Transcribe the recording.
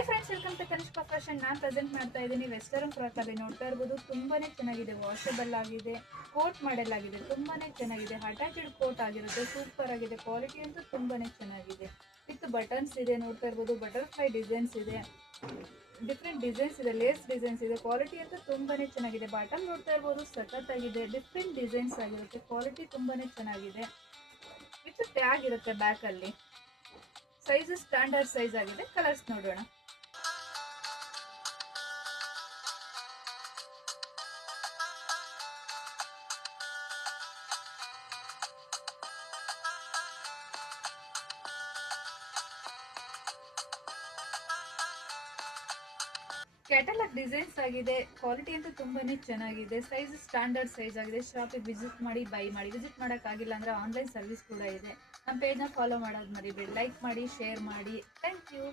Hi friends, welcome to Kanishka fashion. ನಾನು present ಮಾಡ್ತಾ ಇದ್ದೀನಿ ವೆಸ್ಟರ್ನ್ ಫ್ರಾಕ್ ಅಲ್ಲಿ. ನೋಡ್ತಾ ಇರ್ಬೋದು, ತುಂಬಾನೇ ಚೆನ್ನಾಗಿದೆ. ವಾಷಬಲ್ ಆಗಿದೆ, ಕೋಟ್ ಮಾಡಲಾಗಿದೆ, ತುಂಬಾನೇ ಚೆನ್ನಾಗಿದೆ. ಅಟ್ಯಾಚ್ಡ್ ಕೋಟ್ ಆಗಿರುತ್ತೆ, ಸೂಪರ್ ಆಗಿದೆ. ಕ್ವಾಲಿಟಿ ಅಂತೂ ತುಂಬಾನೇ ಚೆನ್ನಾಗಿದೆ. ವಿತ್ ಬಟನ್ಸ್ ಇದೆ, ನೋಡ್ತಾ ಇರ್ಬೋದು. ಬಟರ್ಫ್ಲೈ ಡಿಸೈನ್ಸ್ ಇದೆ, ಡಿಫ್ರೆಂಟ್ ಡಿಸೈನ್ಸ್ ಇದೆ, ಲೇಸ್ ಡಿಸೈನ್ಸ್ ಇದೆ. ಕ್ವಾಲಿಟಿ ಅಂತೂ ತುಂಬಾನೇ ಚೆನ್ನಾಗಿದೆ. ಬಾಟಮ್ ನೋಡ್ತಾ ಇರ್ಬೋದು, ಸಖತ್ತಾಗಿದೆ. ಡಿಫ್ರೆಂಟ್ ಡಿಸೈನ್ಸ್ ಆಗಿರುತ್ತೆ, ಕ್ವಾಲಿಟಿ ತುಂಬಾನೇ ಚೆನ್ನಾಗಿದೆ. ವಿತ್ ಟ್ಯಾಗ್ ಇರುತ್ತೆ ಬ್ಯಾಕ್ ಅಲ್ಲಿ. ಸೈಜ್ ಸ್ಟ್ಯಾಂಡರ್ಡ್ ಸೈಜ್ ಆಗಿದೆ. ಕಲರ್ಸ್ ನೋಡೋಣ. ಕ್ಯಾಟಲಾಗ್ ಡಿಸೈನ್ಸ್ ಆಗಿದೆ. ಕ್ವಾಲಿಟಿ ಅಂತೂ ತುಂಬಾನೇ ಚೆನ್ನಾಗಿದೆ. ಸೈಜ್ ಸ್ಟ್ಯಾಂಡರ್ಡ್ ಸೈಜ್ ಆಗಿದೆ. ಶಾಪಿಗೆ ವಿಸಿಟ್ ಮಾಡಿ, ಬೈ ಮಾಡಿ. ವಿಸಿಟ್ ಮಾಡೋಕ್ಕಾಗಿಲ್ಲ ಅಂದ್ರೆ ಆನ್ಲೈನ್ ಸರ್ವಿಸ್ ಕೂಡ ಇದೆ. ನಮ್ಮ ಪೇಜ್ನ ಫಾಲೋ ಮಾಡೋದು ಮರಿಬೇಡಿ. ಲೈಕ್ ಮಾಡಿ, ಶೇರ್ ಮಾಡಿ. Thank you.